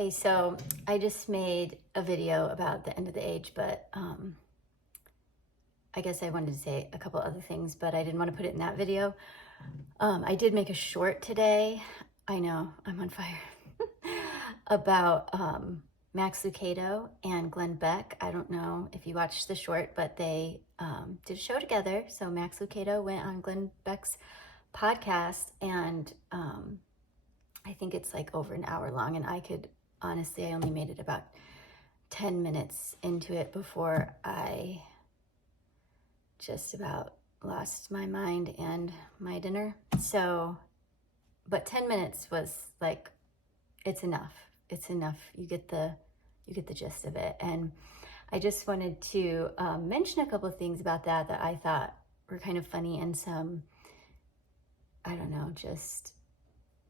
Hey, so I just made a video about the end of the age, but I guess I wanted to say a couple other things, but I didn't want to put it in that video. I did make a short today. I know, I'm on fire. About Max Lucado and Glenn Beck. I don't know if you watched the short, but they did a show together. So Max Lucado went on Glenn Beck's podcast, and I think it's like over an hour long, and honestly, I only made it about 10 minutes into it before I just about lost my mind and my dinner. So, but 10 minutes was like, it's enough. It's enough. You get the gist of it. And I just wanted to mention a couple of things about that I thought were kind of funny, and some, I don't know, just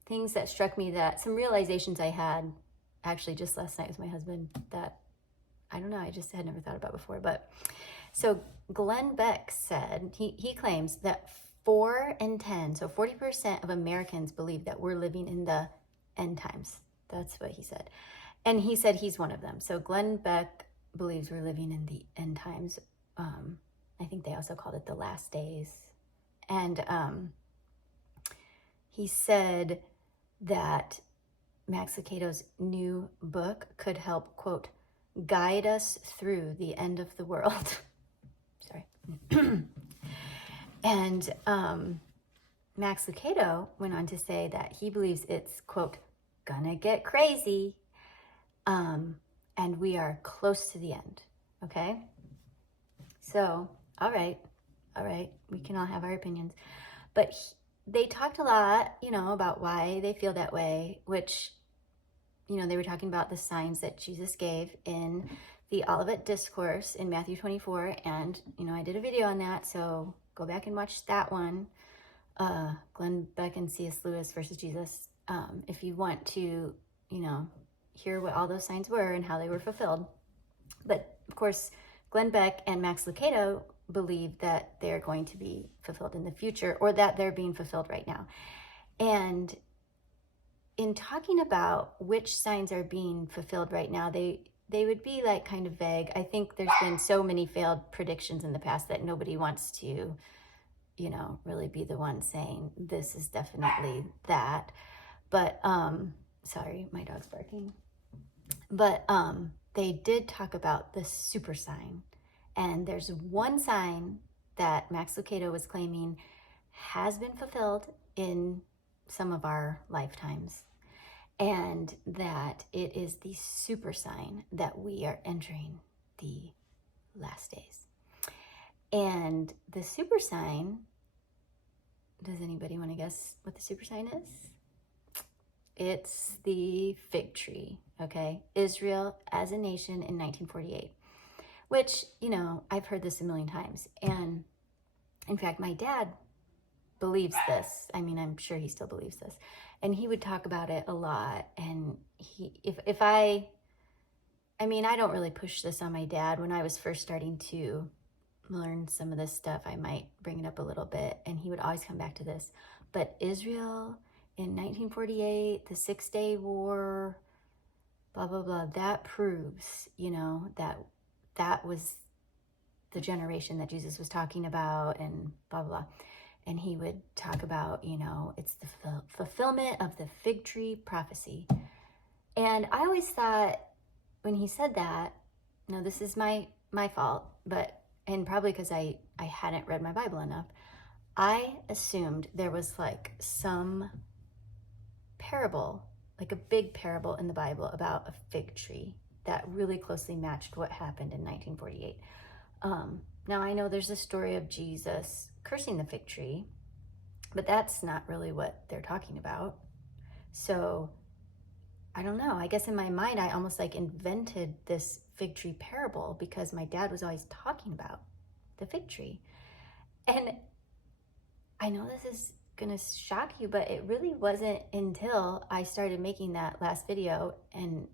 things that struck me, that some realizations I had actually just last night with my husband that, I don't know, I just had never thought about before. But so Glenn Beck said, he claims that 4 in 10, so 40% of Americans believe that we're living in the end times. That's what he said. And he said he's one of them. So Glenn Beck believes we're living in the end times. I think they also called it the last days. And he said that Max Lucado's new book could help, quote, guide us through the end of the world. Sorry. And Max Lucado went on to say that he believes it's, quote, gonna get crazy, and we are close to the end. Okay? So, all right, we can all have our opinions. But they talked a lot, about why they feel that way, which, they were talking about the signs that Jesus gave in the Olivet Discourse in Matthew 24. And, I did a video on that, so go back and watch that one. Glenn Beck and C.S. Lewis versus Jesus. If you want to, hear what all those signs were and how they were fulfilled. But of course, Glenn Beck and Max Lucado believe that they're going to be fulfilled in the future, or that they're being fulfilled right now. And in talking about which signs are being fulfilled right now, they would be like kind of vague. I think there's been so many failed predictions in the past that nobody wants to, really be the one saying this is definitely that. But sorry, my dog's barking. But they did talk about the super sign. And there's one sign that Max Lucado was claiming has been fulfilled in some of our lifetimes, and that it is the super sign that we are entering the last days. And the super sign, does anybody want to guess what the super sign is? It's the fig tree, okay? Israel as a nation in 1948, which, I've heard this a million times. And in fact, my dad believes this. I mean, I'm sure he still believes this. And he would talk about it a lot. And I don't really push this on my dad. When I was first starting to learn some of this stuff, I might bring it up a little bit. And he would always come back to this. But Israel in 1948, the 6-Day War, blah, blah, blah, that proves, that was the generation that Jesus was talking about, and blah, blah, blah. And he would talk about, it's the fulfillment of the fig tree prophecy. And I always thought when he said that, this is my fault, and probably because I hadn't read my Bible enough, I assumed there was like some parable, like a big parable in the Bible about a fig tree that really closely matched what happened in 1948. Now I know there's a story of Jesus cursing the fig tree, but that's not really what they're talking about. So I don't know. I guess in my mind, I almost like invented this fig tree parable because my dad was always talking about the fig tree. And I know this is gonna shock you, but it really wasn't until I started making that last video and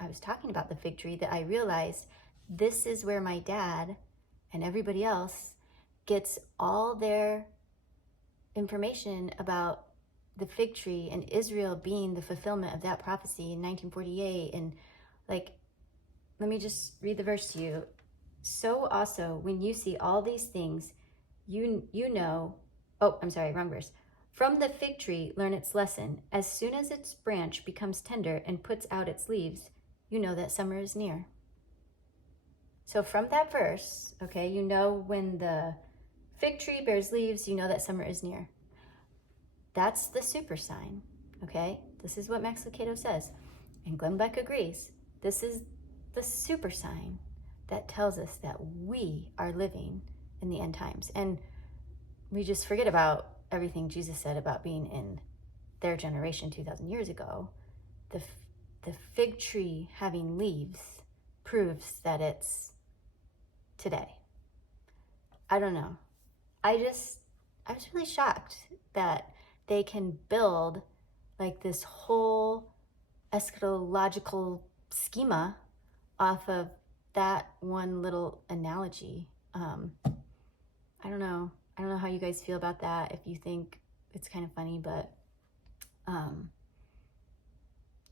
I was talking about the fig tree that I realized this is where my dad and everybody else gets all their information about the fig tree and Israel being the fulfillment of that prophecy in 1948. And like, let me just read the verse to you. So also, when you see all these things, you know, oh, I'm sorry, wrong verse. From the fig tree, learn its lesson. As soon as its branch becomes tender and puts out its leaves, you know that summer is near. So from that verse, okay, you know when the fig tree bears leaves, you know that summer is near. That's the super sign, okay? This is what Max Lucado says. And Glenn Beck agrees. This is the super sign that tells us that we are living in the end times. And we just forget about everything Jesus said about being in their generation 2,000 years ago. The fig tree having leaves proves that it's today. I don't know. I was really shocked that they can build like this whole eschatological schema off of that one little analogy. I don't know how you guys feel about that, if you think it's kind of funny, but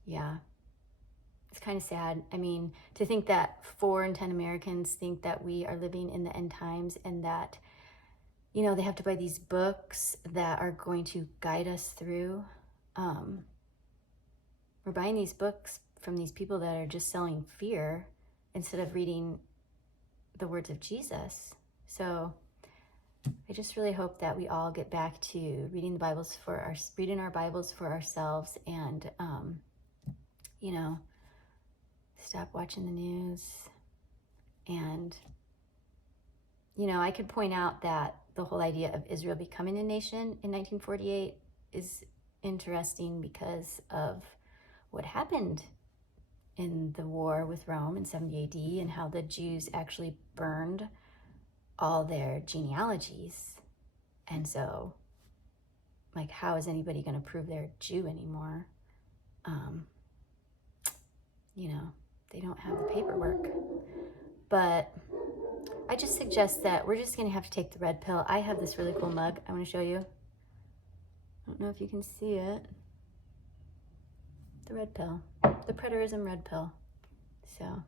yeah, it's kind of sad. I mean, to think that 4 in 10 Americans think that we are living in the end times, and that, you know, they have to buy these books that are going to guide us through. We're buying these books from these people that are just selling fear instead of reading the words of Jesus. So I just really hope that we all get back to reading our Bibles for ourselves, and you know, stop watching the news. And you know, I could point out that the whole idea of Israel becoming a nation in 1948 is interesting because of what happened in the war with Rome in 70 AD, and how the Jews actually burned all their genealogies. And so, like, how is anybody going to prove they're a Jew anymore? You know, they don't have the paperwork. But I just suggest that we're just going to have to take the red pill. I have this really cool mug I want to show you. I don't know if you can see it. The red pill. The preterism red pill. So